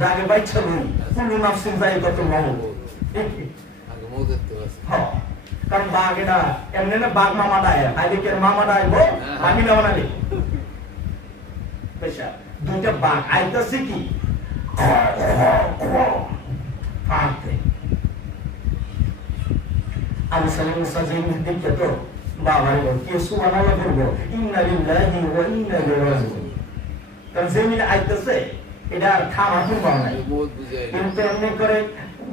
জাগে বাইচ্ছা নই কুলু নাফসিন যায়িকাতুল মাউত আগে মৌতের তো আছে হ্যাঁ কারণ বাঘ এটা এমনি না বাঘ মামাটা আয় আইদিকের মামাটা আইবো বাঘিলা বানাবে পেশা দুইটা বাঘ আইতাছে কি পাতে আমি সালাম সাজিন দেখতে তো বাবার বল কি সুবহানাল্লাহ বলবো ইন্না লিল্লাহি ওয়া ইন্না ইলাইহি রাজিউন কারণ জমিন আইতাছে এটা আর থামা সম্ভব নাই মৌত বুঝাই কিন্তু এমনি করে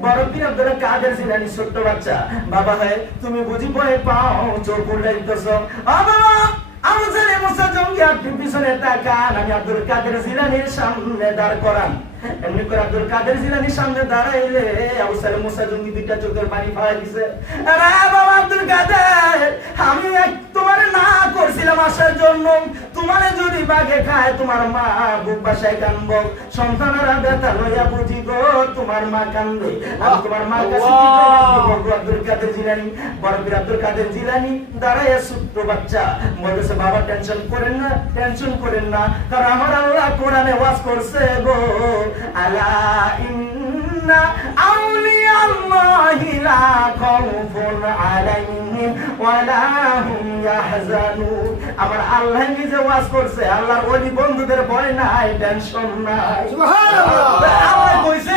বড় পীর আব্দুল কাদের জিলানী ছোট্ট বাচ্চা বাবা হে তুমি বুঝি ভয় পাও চোখ উল্টাইতেছ বাবা আমি জানি মুসা জঙ্গি আপনি পিছনে তাকান আমি আব্দুল কাদের জিলানীর সামনে দাঁড় করান এমনি করে আব্দুল কাদের জিলানীর সামনে দাঁড়াইলে আবু সালেম মুসা জঙ্গি দুইটা চোখের পানি ফালাই দিছে আরে বাবা আব্দুল কাদের আমি তোমার না করছিলাম আসার জন্য তোমারে যদি বাঘে খায় তোমার মা বুক বাসায় কানবো সন্তানেরা ব্যথা লইয়া বুঝি গো তোমার মা কান্দে আমি তোমার মার কাছে আব্দুল কাদের জিলানী বড় পীর আব্দুল কাদের জিলানী দাঁড়াইয়া ছোট্ট বাচ্চা বলতেছে বাবা টেনশন করেন না কারণ আমার আল্লাহ কোরআনে ওয়াজ করছে গো আলা ইন্না আউলিয়া আল্লাহি লা খাউফুন আলাইহিম ওয়া লা হুম ইয়াহজানুন আমার আল্লাহ নিজে ওয়াজ করছে আল্লাহর ওলি বন্ধুদের ভয় নাই টেনশন নাই সুবহানাল্লাহ আল্লাহ কইছে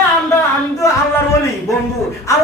আমি তো আল্লাহর ওলি বন্ধু আল্লাহ